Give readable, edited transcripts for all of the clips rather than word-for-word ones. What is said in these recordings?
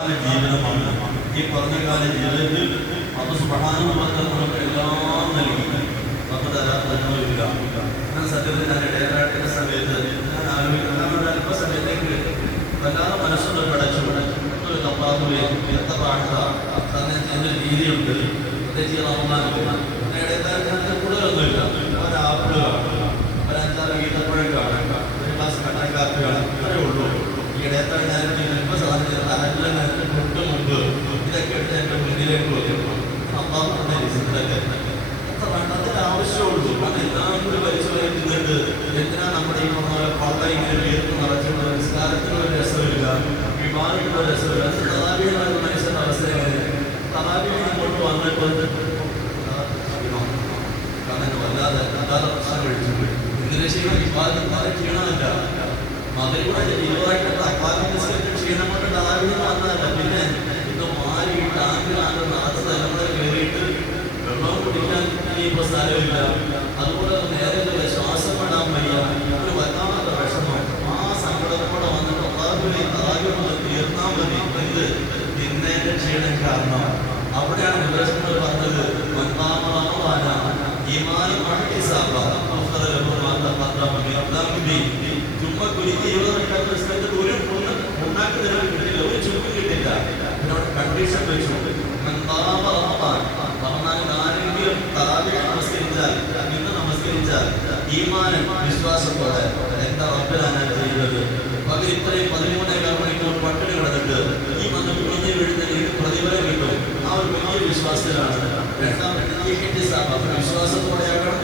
ജീവിതമാണ്. ഈ പറഞ്ഞ കാല ജീവിതത്തിൽ അത് സുബ്ഹാനഹു വ തആല നമുക്ക് എല്ലാം നൽകി. നമുക്ക് തരാനൊന്നുമില്ല. ഞാൻ സത്യത്തിൽ ഞാൻ ഇടയാക്കുന്ന സമയത്ത് ഞാൻ ആലോചിക്കുന്ന അല്പസമയത്തേക്ക് വല്ലാതെ മനസ്സൊന്ന് പടച്ചു ഒരു കപ്പാത്തുള്ളിൽ എത്ര പാഴ്ച അതിൻ്റെ രീതിയുണ്ട്. പ്രത്യേകിച്ച് റമദാനിൽ ഇടയത്താഴത്തിന് കൂടുതലൊന്നുമില്ല. ഒരാപ്പിൾ കാണുക, ഒരു 5-6 ഈത്തപ്പഴം കാണുക, ഒരു ഗ്ലാസ് കട്ടൻ കാപ്പി കാണുക, അത്രേ ഉള്ളൂ. ഈ ഇടയത്താഴ നേരത്തിൽ ഇപ്പോൾ സാധിച്ചത് അരല്ല നേരത്തെ തൊട്ട് മുമ്പ് ഇതൊക്കെ എടുത്ത് എൻ്റെ മുന്നിലേക്ക് വയ്ക്കുന്നു. അള്ളാഹുവിൻ്റെ റിസ്കിലൊക്കെ അത്ര വേണ്ട, അതിന് ആവശ്യമുള്ളൂ. അതെല്ലാം കൂടി വലിച്ചു വയ്ക്കുന്നുണ്ട്. എന്തിനാ നമ്മുടെ ഈ പള്ള ഇങ്ങനെ വീർത്ത് നിറച്ചുള്ള നിസ്കാരത്തിന് ഒരു രസമില്ല, വിമാനത്തിന് ഒരു രസമില്ല. തറാവീഹ് മനുഷ്യൻ്റെ അവസ്ഥ എങ്ങനെ? തറാവീഹ് ഇങ്ങോട്ട് വന്നിട്ട് കാരണം വല്ലാതെ പ്രശ്നം കഴിച്ചു. ഇതിനെ ക്ഷീണം വിവാദം ക്ഷീണമല്ല. മകരൂടെ ഇരുവായിട്ട് അപ്പാർട്ട്മെന്റ് ക്ഷീണം കൊണ്ട് തറാവീഹ് വന്നതല്ല. പിന്നെ ഇത് മാറി ടാങ്കിലാണ് നാളത്തെ തലമുറ കയറിയിട്ട് വെള്ളം കുടിക്കാൻ ഇനിയിപ്പോൾ സ്ഥലമില്ല. അതുപോലെ നേരെ ശ്വാസം വിടാൻ വയ്യ. ഒരു വല്ലാത്ത വിഷമം. ആ സങ്കടത്തോടെ വന്നിട്ട് തറാവീഹ് തീർന്നാൽ മതി. എന്ത് തിന്നേന്റെ ക്ഷീണം കാരണം. അവിടെയാണ് വിദേശങ്ങൾ പറഞ്ഞത് ചുമ്മാ കുരുക്കി 20 മിനിറ്റ് സ്ഥലത്ത് ഒരു ഉണ്ടാക്കി തരാൻ കിട്ടില്ല, ഒരു ചുക്കും കിട്ടില്ല. എന്നോട് കണ്ടീഷൻ വെച്ചു, ആരെങ്കിലും തറാവീഹ് നമസ്കരിച്ചാൽ, ഇന്ന് നമസ്കരിച്ചാൽ ഈമാനും വിശ്വാസത്തോടെ എന്താ റബ്ബിലാണ് ചെയ്യുന്നത്. പകൽ ഇത്രയും 13 മണിക്കൂർ പട്ടിണി കിടന്നിട്ട് ഈ വന്ന് കുഞ്ഞു വീഴുന്നതിന് പ്രതിഫലം കിട്ടും. ആ ഒരു വലിയ വിശ്വാസത്തിലാണ്. രണ്ടാമത്തെ വിശ്വാസത്തോടെയാകണം.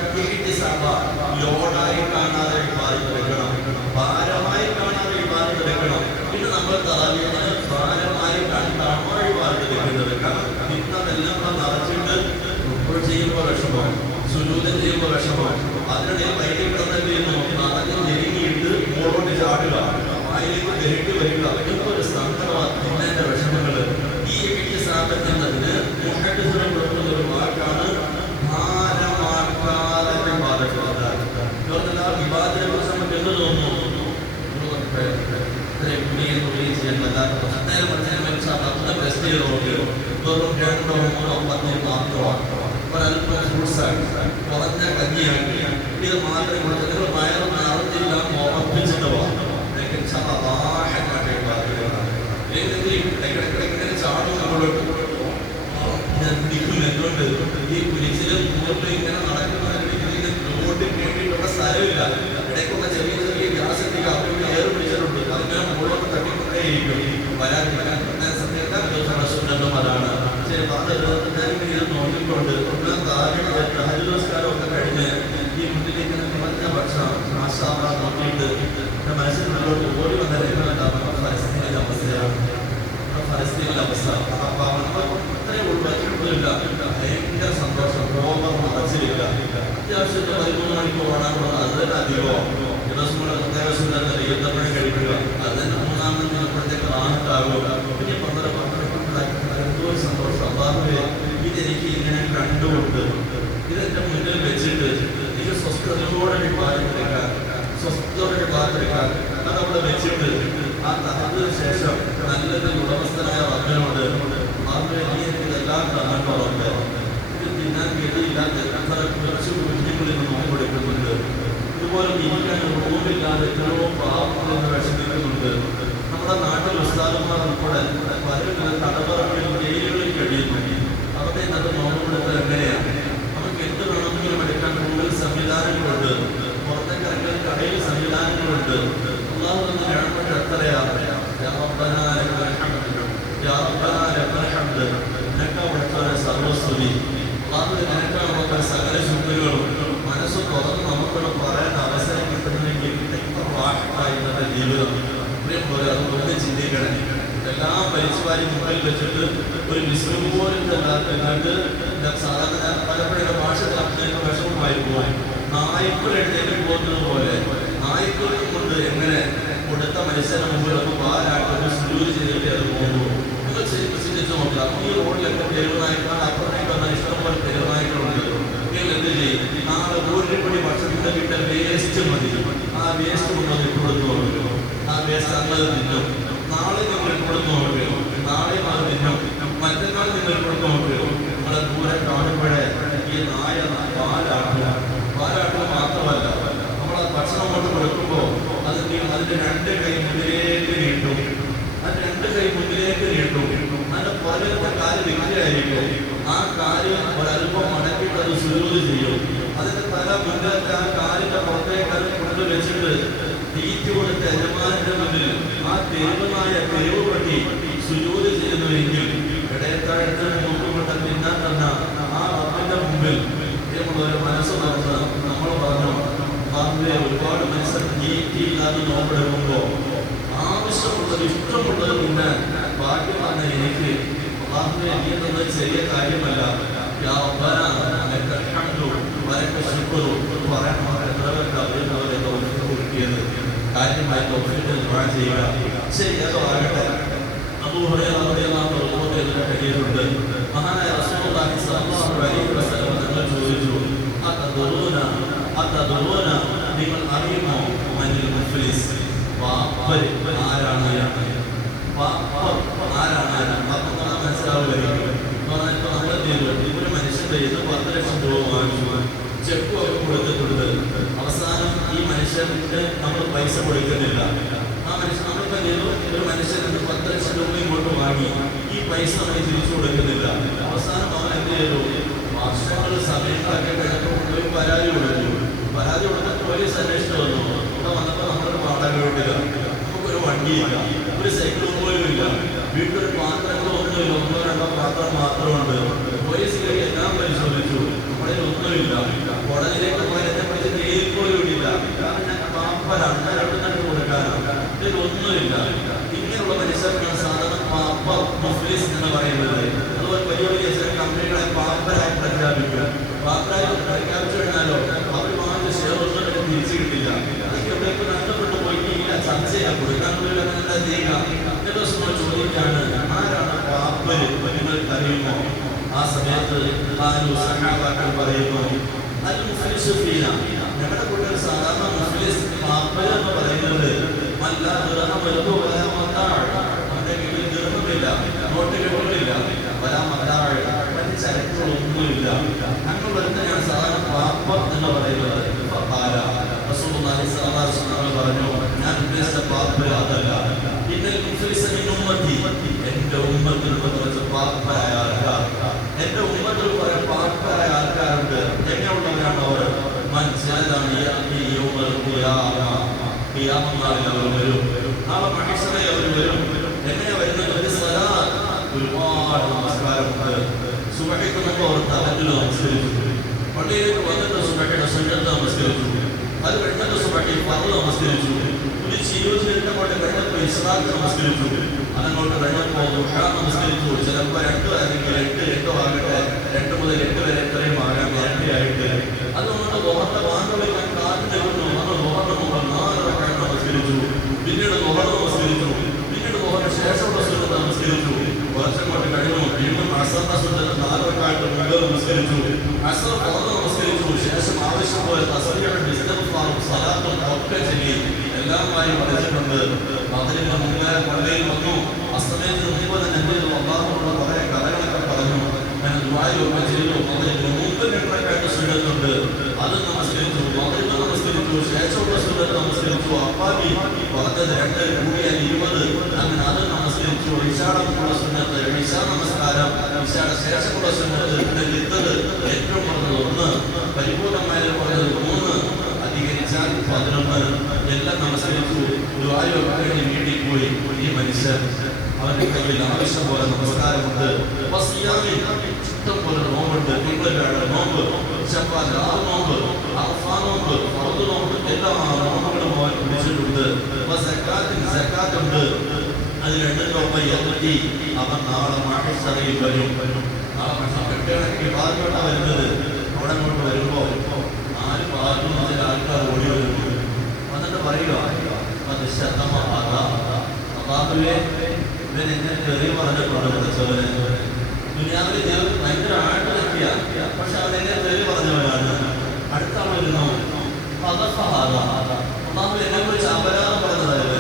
ലോഡായി കാണാതെ വിവാദത്ത് വെക്കണം, ഭാരമായി കാണാതെ വിവാദത്ത് വെക്കണം. പിന്നെ നമ്മൾ തറാവീഹിന് ഭാരമായി കണ്ടാണോ വിവാദത്ത് വെക്കുന്നത്? കാരണം ഇന്നതെല്ലാം നിറച്ചിട്ട് റുക്കൂ ചെയ്യുമ്പോൾ വിഷമം, സുജൂദ് ചെയ്യുമ്പോൾ വിഷമം, അതിനിടയിൽ വൈകി കിടന്നിട്ട് നിറഞ്ഞ് ഞെരുങ്ങിയിട്ട് മുകളോട്ട് ചാടുക, വായിലേക്ക് ദഹിട്ട് വരിക, ഇതൊക്കെ ഒരു സങ്കടമാണ്. തിന്നേന്റെ വിഷമങ്ങൾ. ഈ സാപത്തിനതിന് മുഹദ്ദിസുകൾ കൊടുക്കുന്ന ഒരു വാക്കാണ് ഭാരമാക്കാതെ വിവാദത്തിനെ കുറിച്ച് നമുക്ക് എന്ത് തോന്നുന്നു? ടെസ്റ്റ് ചെയ്ത് നോക്കിയോ? വെറും 2 or 3 മാത്രമാണ്. ഒരല്പം ഫ്രൂട്ട്സാണ്, കുറഞ്ഞ കഞ്ഞിയാക്കി ഇത് മാത്രം കൊടുത്ത് നിങ്ങൾ വയറ് നിറഞ്ഞില്ല ഉറപ്പിച്ചിട്ട് പോകാം. ഇടയ്ക്കിടയ്ക്കിടയ്ക്കിങ്ങനെ ചാടും നമ്മളോട്ട്. എന്തുകൊണ്ട് ഈ കുരിശിലും മുകളിലും ഇങ്ങനെ നടക്കുന്നതിന് റോഡിൽ വേണ്ടിയിട്ടുള്ള സ്ഥലമില്ല. ഇടയ്ക്കുള്ള ചെറിയ ചെറിയ ഗ്യാസ് എത്തിക്കുക, അവരുടെ ഏറ് പിടിച്ചിട്ടുണ്ട്. അതിങ്ങനെ മുകളിലൊക്കെ തട്ടിക്കൊണ്ടേയിരിക്കും. വരാൻ സമയത്തും അതാണ്. ഞാനിങ്ങനെ നോക്കിക്കൊണ്ട് നമസ്കാരം ഒക്കെ കഴിഞ്ഞ് ഈ മുന്നിലേക്ക് നിറഞ്ഞ ഭക്ഷണം നോക്കിയിട്ട് മനസ്സിനുള്ളിലോട്ട് ഓടി വന്നേക്കുന്നുണ്ടാകും. ഫലസ്തീനിലെ അവസ്ഥയാണ്, ഫലസ്തീനിലെ അവസ്ഥ. അത്രയും ഉൾപ്പെട്ടില്ല. ഭയങ്കര സന്തോഷം, ഓവർ മനസ്സിലില്ല. അത്യാവശ്യം 13 മണിക്കൂർ ഓടാനുള്ളത് അത് തന്നെ അധികമാണ്. ദിവസങ്ങൾ അത്യാവശ്യം തന്നെ ഈത്തപ്പഴം കഴിക്കുക, അത് തന്നെ 3-ാം ദിനപ്പോഴത്തേക്ക് റാഹത്താകുക. പിന്നെ 12 എന്തോ സന്തോഷം. അള്ളാഹുവേ, ഇതെനിക്ക് ഇങ്ങനെ കണ്ടുകൊണ്ട് ഇതെന്റെ മുന്നിൽ വെച്ചിട്ട് എനിക്ക് സ്വസ്ഥതയോടെ പാലിക്കാൻ, സ്വസ്ഥതയോടെ പാലിക്കാൻ അതവിടെ വെച്ചിട്ട് ആ തന്നതിന് ശേഷം നല്ലൊരു ഉടമസ്ഥനായ റബ്ബിനോട് നീ എനിക്ക് ഇതെല്ലാം തന്നിട്ടുള്ളത്, ഇത് തിന്നാൻ ഗതിയില്ലാത്ത കുറച്ച് കുഞ്ഞുങ്ങളിൽ നോക്കി കൊടുക്കുന്നുണ്ട്. ഇതുപോലെ ഇരിക്കാൻ റൂമില്ലാതെ എത്രയോ പാവങ്ങളിൽ വിഷമിക്കുന്നുണ്ട്. നമ്മുടെ നാട്ടിൽ ഉസ്താദന്മാർ ഉൾപ്പെടെ പലരും തടവറകളിൽ ജയിലുകളിൽ കഴിയുന്നു. അവരുടെ ഇന്നത്തെ നോമ്പെടുത്ത് എങ്ങനെയാണ്? നമുക്ക് എന്ത് വേണമെങ്കിലും എടുക്കാൻ കൂടുതൽ സംവിധാനങ്ങളുണ്ട്. പുറത്തേക്ക് ഇറങ്ങിയ കടയിൽ സംവിധാനങ്ങളുണ്ട്. അള്ളാഹു തന്ന ഗവൺമെന്റ് എത്രയാണ്? സർവസ്തുതി നിനക്കാണ് സകല ശുദ്ധികളും. മനസ്സ് തുറന്ന് നമുക്കൊരു പറയാൻ അവസരം കിട്ടുന്നെങ്കിൽ ഇന്നത്തെ ജീവിതം പോലെ അതൊന്ന് ചിന്തിക്കണേ. എല്ലാം പരിശുവാരി മുമ്പിൽ വെച്ചിട്ട് ഒരു വിശ്രം പോലും എന്നിട്ട് സാധാരണ പലപ്പോഴും ഭാഷ അഭിനയിക്കുന്ന വിഷമമായി പോകും. നായ്ക്കൾ എഴുന്നേറ്റ് പോകുന്നത് പോലെ നായ്ക്കളെ കൊണ്ട് എങ്ങനെ കൊടുത്ത മനുഷ്യന്റെ മുമ്പിലൊക്കെ പാലാട്ടൊക്കെ സുജൂദ് ചെയ്തിട്ട് അത് പോകുന്നു. നിങ്ങൾ ശരിക്കും ചിന്തിച്ച് നോക്കുക. ഈ റോഡിലൊക്കെ തെരുവുനായ്ക്കളാണ്, അപ്പുറത്തേക്ക് വന്നാൽ ഇഷ്ടംപോലെ തെരുവുനായ്ക്കളുണ്ട്. നിങ്ങൾ എന്ത് ചെയ്യും? നാളെ 1 പടി ഭക്ഷണത്തിന്റെ വീട്ടിൽ വേസ്റ്റ് മതി. ആ വേസ്റ്റ് കൊണ്ടുവന്ന് ഇട്ട് കൊടുത്തു നോക്കുക. ആ വേസ്റ്റ് അങ്ങനെ തിന്നും. നാളെ നിങ്ങൾ ഇട്ട് കൊടുത്തു നോക്കുക. നാളെ ആയിരിക്കും. ആ കാല് ഒരല്പം മടക്കിയിട്ട് അത് സുജൂദ് ചെയ്യും. അതിന്റെ തല മുന്നിലത്തെ ആ കാലിന്റെ പുറത്തേക്ക് അത് കൊണ്ടുവച്ചിട്ട് തീറ്റ് കൊടുത്ത യജമാനന്റെ മുന്നിൽ ആ തെരുവ് പറ്റി സുജൂദ് ചെയ്യുന്നുവെങ്കിൽ ഇടയത്താഴത്തിന് നോക്കുകൊണ്ട് തിന്നാൻ തന്ന ആ റബ്ബിന്റെ മുമ്പിൽ ഒരു മനസ്സ് തുറന്ന് നമ്മൾ പറഞ്ഞു, ഒരുപാട് മനുഷ്യർ തീറ്റിയില്ലാതെ നോമ്പെടുക്കുമ്പോ ആവശ്യമുള്ളത് ഇഷ്ടമുള്ളത് പിന്നെ ഭാഗ്യം വന്ന എനിക്ക് നീ ചെറിയ കാര്യമല്ല. കാര്യമായി ചെയ്യുക. ശരി, അതോ ആകട്ടെ. കഴിയുന്നുണ്ട്. മഹാനായ റസൂലുള്ളാഹി സ്വല്ലല്ലാഹു അലൈഹി വസല്ലം തങ്ങൾ ചോദിച്ചു, നിങ്ങൾ അറിയുമോ മനിൽ മുഫ്ലിസ്? ആരാണ് മനസ്സിലാവുമായിരിക്കും. നമ്മൾ ചെയ്തു, ഒരു മനുഷ്യന്റെ ഇത് 10 ലക്ഷം രൂപ വാങ്ങിച്ചു, ചെക്കും ഒക്കെ കൊടുത്തിട്ടുണ്ട്. അവസാനം ഈ മനുഷ്യർക്ക് നമ്മൾ പൈസ കൊടുക്കുന്നില്ല. ആ മനുഷ്യൻ നമ്മളിപ്പോ ചെയ്തു, ഒരു മനുഷ്യന് 10 ലക്ഷം രൂപ ഇങ്ങോട്ട് വാങ്ങി, ഈ പൈസ നമ്മൾ തിരിച്ചു കൊടുക്കുന്നില്ല. അവസാനം അവൻ എന്ത് ചെയ്തു? വർഷങ്ങൾ സമയങ്ങളൊക്കെ കിടക്കുമ്പോൾ പരാതി കൊടുത്തു. പരാതി കൊടുത്തിട്ട് പോലീസ് അന്വേഷിച്ചു വന്നു. ഇവിടെ വന്നപ്പോൾ നമ്മളൊരു വാടക വീട്ടില്ല, നമുക്കൊരു വണ്ടിയില്ല, ഒരു സൈക്കിൾ പോലും ഇല്ല, വീട്ടിലൊരു പാത്രങ്ങളോ ഒന്നുമില്ല, 1-2 പാത്രം മാത്രമുണ്ട്. പോലീസ് കയറി എല്ലാം പരിശോധിച്ചു, നമ്മുടെ ഒന്നുമില്ല. കോടതിയിലേക്ക് പോയതിനെ പറ്റി ജയിലിൽ പോലും ഇല്ല. കാരണം ഞാൻ പാപ്പനാണ്, ഞാൻ എവിടുന്നിട്ട് കൊടുക്കാനാണ്, ഇതിലൊന്നുമില്ല. ഇങ്ങനെയുള്ള മനുഷ്യർക്കാണ് സാധാരണ പാപ്പ മുഫ്ലിസ് എന്ന് പറയുന്നത്. അതുപോലെ വലിയ വലിയ ചില കമ്പനികളെ പാപ്പരായി പ്രഖ്യാപിക്കും. പാപ്പരായി പ്രഖ്യാപിച്ചു കഴിഞ്ഞാലോ അവർ വാങ്ങിച്ച ഷെയർ ഒന്നും തിരിച്ചു കിട്ടില്ല. അതൊക്കെ എവിടേക്ക് നഷ്ടപ്പെട്ടു പോയി ചർച്ചയാ കൊടുക്കാൻ എന്താ ചെയ്യുക? ചോദിക്കാണ്, ആരാണ് പാപ്പര് നിങ്ങൾക്ക് അറിയുമോ? ആ സമയത്ത് സഹാബാക്കൾ പറയുന്നു, അൽ മുഫ്ലിസു ഫീനാ, ഞങ്ങളുടെ കൂട്ടർ സാധാരണ മുഫ്ലിസ് പാപ്പര് എന്ന് പറയുന്നത് നമ്മുടെ വീട്ടിൽ ദീർഘമില്ല, നോട്ടുകെട്ടുകളില്ല, മറ്റ് ചരക്കുകളൊന്നുമില്ല. ഞങ്ങൾ വരുന്നതാണ് സാധാരണ പാപ്പ എന്ന് പറയുന്നത്. റസൂലുള്ളാഹി സ്വല്ലല്ലാഹു അലൈഹി വസല്ലം പറഞ്ഞു, ഞാൻ ഉദ്ദേശിച്ച പാപ്പര് അതല്ല. എന്റെ ഉമ്മത്തിൽ പാപ്പരായ ആൾക്കാർ, എന്റെ ഉമ്മത്തിൽ കുറെ പാപ്പരായ ആൾക്കാരുണ്ട്. എങ്ങനെയുള്ളവരാണ് അവർ? മനസ്സിലാണ് ിയാമനാളിൽ അവർ വരും, നാളെ മനുഷ്യരെ അവർ വരും. എങ്ങനെ വരുന്നത്? ഒരു സലാത്ത്, ഒരുപാട് നമസ്കാരമുണ്ട്. സുബഹിക്ക് മുമ്പ് അവർ തഹജ്ജുദ് നമസ്കരിച്ചു, പള്ളിയിലേക്ക് വന്നിട്ട് സുബഹിയുടെ സുന്നത്ത് നമസ്കരിച്ചു, അത് കഴിഞ്ഞിട്ട് സുബഹി ഫർള് നമസ്കരിച്ചു, ഒരു ജീവിതത്തിൽ അങ്ങോട്ട് കഴിഞ്ഞപ്പോൾ ഇസ്റാഖ് നമസ്കരിച്ചു, അതങ്ങോട്ട് കഴിഞ്ഞപ്പോൾ ദുഹാ നമസ്കരിച്ചു. ചിലപ്പോൾ 2 അല്ലെങ്കിൽ 8 ആകട്ടെ, 2 മുതൽ 8 വരെ എത്രയും ആകാം നേരത്തെയായിട്ട്. അതുകൊണ്ട് ദുഹറിന്റെ വാങ്ങുകളിൽ ഞാൻ കാത്തു നിൽക്കുന്നു. അന്ന് ദുഹറിന് മുമ്പ് 4 റക്അത്ത് നമസ്കരിച്ചു, പിന്നീട് ദുഹർ നമസ്കരിച്ചു, പിന്നീട് ദുഹറിന് ശേഷമുള്ള സുന്നത്ത് നമസ്കരിച്ചു. വർഷങ്ങോട്ട് കഴിഞ്ഞു, വീണ്ടും അസറിന്റെ സുന്നത്ത് 4 റക്അത്ത് മുമ്പ് നമസ്കരിച്ചു, അസർ ഫർള് നമസ്കരിച്ചു. ശേഷം ആവശ്യം പോലെ തസ്ബീഹും ഇസ്തിഗ്ഫാറും സലാത്തും ഒക്കെ ചൊല്ലി എല്ലാമായി പഠിച്ചിട്ടുണ്ട്. അതിന് മുമ്പ് പള്ളിയിൽ വന്നു, അസ്തമയത്തിന് മുമ്പ് തന്നെ അല്ലാഹുവോട് കുറെ കഥകളൊക്കെ പറഞ്ഞു, ഞാൻ ദുആയൊക്കെ ചെയ്തു. അതിന് മുമ്പ് 2 റക്അത്ത് സുന്നത്തുണ്ട്, അത് നമസ്കരിച്ചു, മഗ്രിബ് നമസ്കരിച്ചു, ശേഷമുള്ള സുന്നത്ത് നമസ്കരിച്ചു. അപ്പാബി പറഞ്ഞത് 2 കൂടിയാൽ 20, അങ്ങനെ അത് നമസ്കരിച്ചു. ഇശാഅക്കുള്ള സുന്നത്ത്, ഇശാ നമസ്കാരം, ഇശായുടെ ശേഷമുള്ള സുന്നത്ത്, ലിത്തത് ഏറ്റവും പറഞ്ഞത് 1, പരിപൂർണമായി പറഞ്ഞത് 3, അധികരിച്ചാൽ 11. എല്ലാം നമസ്കരിച്ചു. ദുആയൊക്കെ വീട്ടിൽ പോയി. ഈ മനുഷ്യൻ അവന്റെ കയ്യിൽ ആവശ്യം പോലെ നമസ്കാരമുണ്ട്, ഇഷ്ടം പോലെ നോമ്പുണ്ട്. തിങ്കളാഴ്ച നോമ്പ്, ശബ്ബാൻ 6 നോമ്പ്, അറഫാ നോമ്പ്, ഫർദ് നോമ്പ്, എല്ലാ നോമ്പുകളും അവൻ പിടിച്ചിട്ടുണ്ട്. സക്കാത്തുണ്ട്. അതിൽ 2 എത്തി അവൻ നാളെ മഹ്ശറിൽ വരും. നാളെ കെട്ടിടക്കി ഭാഗത്തോട്ടാ വരുന്നത്. അവിടെ അങ്ങോട്ട് വരുമ്പോ 4 ഭാഗത്തും ചില ആൾക്കാർ ഓടി വരുന്നു. എന്നിട്ട് പറയുക, അത് അള്ളാഹുവേ, ഇവൻ എന്നെ തെറി പറഞ്ഞിട്ടുണ്ട്. പഠിച്ചവന് ദുനിയാവിലെ ജീവിതത്തിൽ ഭയങ്കര ആട്ടിലെത്തിയ, പക്ഷെ അവനെന്നെ തെറി പറഞ്ഞവരാണ്. അടുത്ത ആൾ വരുന്നു, അള്ളാഹു എന്നെ കുറിച്ച് അപരാധം പറഞ്ഞതായത്.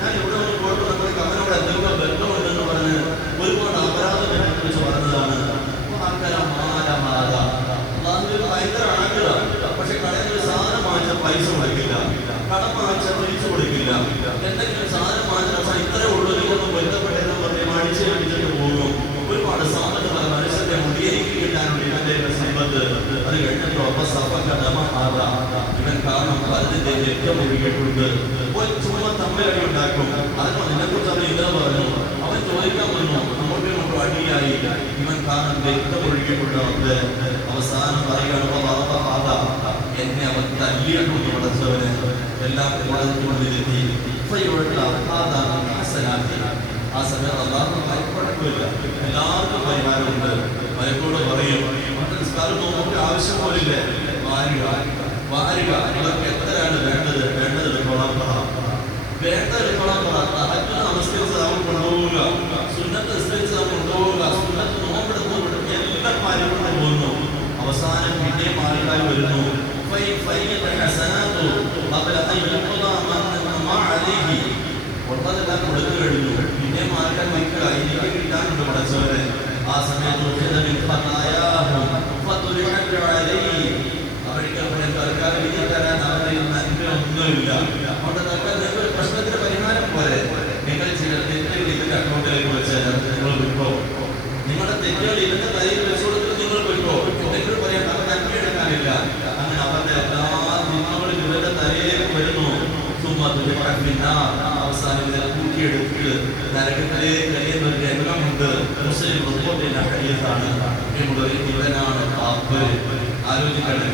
ഞാൻ ഇവിടെ ഒന്ന് പോയിട്ട് നമ്മുടെ കമനോട് എന്തെങ്കിലും ബന്ധമുണ്ടെന്ന് പറഞ്ഞ് ഒരുപാട് അപരാധം എന്നെ കുറിച്ച് പറഞ്ഞതാണ്. അള്ളാഹുവിന് ഭയങ്കര ആഗ്രഹം, പക്ഷെ കടയിൽ ഒരു സാധനം വാങ്ങിച്ച പൈസ കൊടുക്കില്ല, കടം വാങ്ങിച്ചാൽ തിരിച്ചു കൊടുക്കില്ല. എന്തെങ്കിലും സാധനം വാങ്ങിച്ചാൽ ഇത്രേ ഉള്ളൂ, ഇതൊന്നും ബന്ധപ്പെട്ടെന്ന് പറഞ്ഞ് അടിച്ച് അടിച്ചിട്ട് പോകും. ഒരുപാട് സാധനങ്ങൾ രക്തം ഒഴുകിയിട്ടുണ്ട്. ചുമ്മാ തമ്മിലടി ഉണ്ടാക്കും. അതിനോ നിന്നെക്കുറിച്ച് അവൻ ഇതാ പറഞ്ഞു. അവൻ ചോദിക്കാൻ വന്നു, അങ്ങോട്ടും ഇങ്ങോട്ടും അടിയായി. ഇവൻ കാരണം രക്തം ഒഴുകിയിട്ടുണ്ട്. അവസാനം പറയുകയാണ്, എന്നെ അവൻ തല്ലിയിട്ടുണ്ട്. പടച്ചവന് എല്ലാം കോടതിക്കൊണ്ടിരുത്തി. ആ സമയത്ത് അല്ലാഹു ഭയപ്പെടക്കില്ല. എല്ലാവർക്കും പരിഹാരമുണ്ട്. മലക്കോട് പറയും, നിസ്കാരം നോക്കി ആവശ്യം പോലില്ലേ, വാരുക വാരുക. നിങ്ങൾക്ക് എത്രയാണ് വേണ്ടത് എടുത്തോളാം പറ. വേണ്ടത് എടുത്തോളാം പറ. തഹജ്ജുദ് നമസ്കരിച്ച് നമ്മൾ കൊണ്ടുപോവുക, സുന്നത്ത് നിസ്കരിച്ച് നമ്മൾ കൊണ്ടുപോവുക, സുന്നത്ത് നോമ്പെടുത്ത് എല്ലാ കാര്യങ്ങളും പോകുന്നു. അവസാനം പിന്നെയും ആളുകളായി വരുന്നു. ഉള്ളതെല്ലാം കൊടുത്തു കഴിഞ്ഞു. പിന്നെ മാർക്കാൻ വയ്ക്കുക, എനിക്ക് കിട്ടാനുണ്ട് പടച്ചവരെ. ആ സമയത്ത് അവർക്ക് തൽക്കാലം വിധി തരാൻ അവരിൽ ഒന്നുമില്ല. അതുകൊണ്ട് തൽക്കാലം നിങ്ങളുടെ പ്രശ്നത്തിന് പരിഹാരം പോലെ നിങ്ങൾ ചില തെറ്റുകൾ ഇതിന്റെ അക്കൗണ്ടിലേക്ക് വെച്ചാൽ നിങ്ങൾ വിട്ടോ. നിങ്ങളുടെ തെറ്റുകൾ ഇതിന്റെ തലയിൽ വെച്ചു കൊടുത്തിട്ട് നിങ്ങൾ വിട്ടോ. എന്തെങ്കിലും പറയാൻ അവർ നന്മ എടുക്കാനില്ല. അങ്ങനെ അവരുടെ എല്ലാ നിയമങ്ങളും ഇവരുടെ തലയിലേക്ക് വരുന്നു. അവസാനം കൂട്ടിയെടുത്ത് നരകത്തിലേക്ക് കഴിയുന്ന ഒരു രംഗമുണ്ട്. മുസ്ലിം റിപ്പോർട്ടിന്റെ ഹദീസാണ്. ഇവനാണ് ആലോചിക്കണം.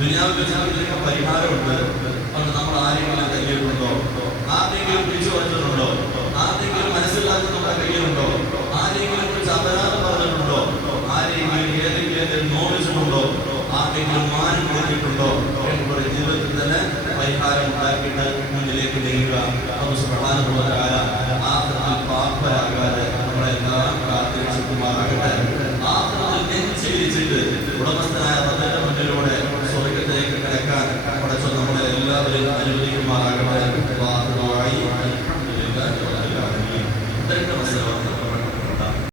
ദുനിയാവിലേക്ക് പരിഹാരമുണ്ട്. അതുകൊണ്ട് നമ്മൾ ആരെങ്കിലും തല്ലിയിട്ടുണ്ടോ, ആരെങ്കിലും പിടിച്ചു വച്ചിട്ടുണ്ടോ, ആരെങ്കിലും മനസ്സിലാക്കി നമ്മുടെ കയ്യിലുണ്ടോ, ആരെങ്കിലും കുറിച്ച് അപരാധം പറഞ്ഞിട്ടുണ്ടോ, ആരെങ്കിലും ഏതെങ്കിലും നോവിച്ചിട്ടുണ്ടോ, ആരെങ്കിലും മാനം കൊടുത്തിട്ടുണ്ടോ എന്നുള്ള ജീവിതത്തിൽ തന്നെ പരിഹാരം ഉണ്ടാക്കിയിട്ട് മുന്നിലേക്ക് നീങ്ങുക. സുബ്ഹാനഹുവതആല ആഖിറത്തിൽ പാപ്പരാകാതെ നമ്മളെല്ലാം കാത്തിരക്ഷിക്കുമാറാകട്ടെ. ആഖിറത്തിൽ നെഞ്ച് വിരിച്ചിട്ട് ഉടമസ്ഥനായ റബ്ബിന്റെ മുന്നിലൂടെ സ്വർഗ്ഗത്തിലേക്ക് കിടക്കാൻ പടച്ചോൻ നമ്മളെ എല്ലാവരും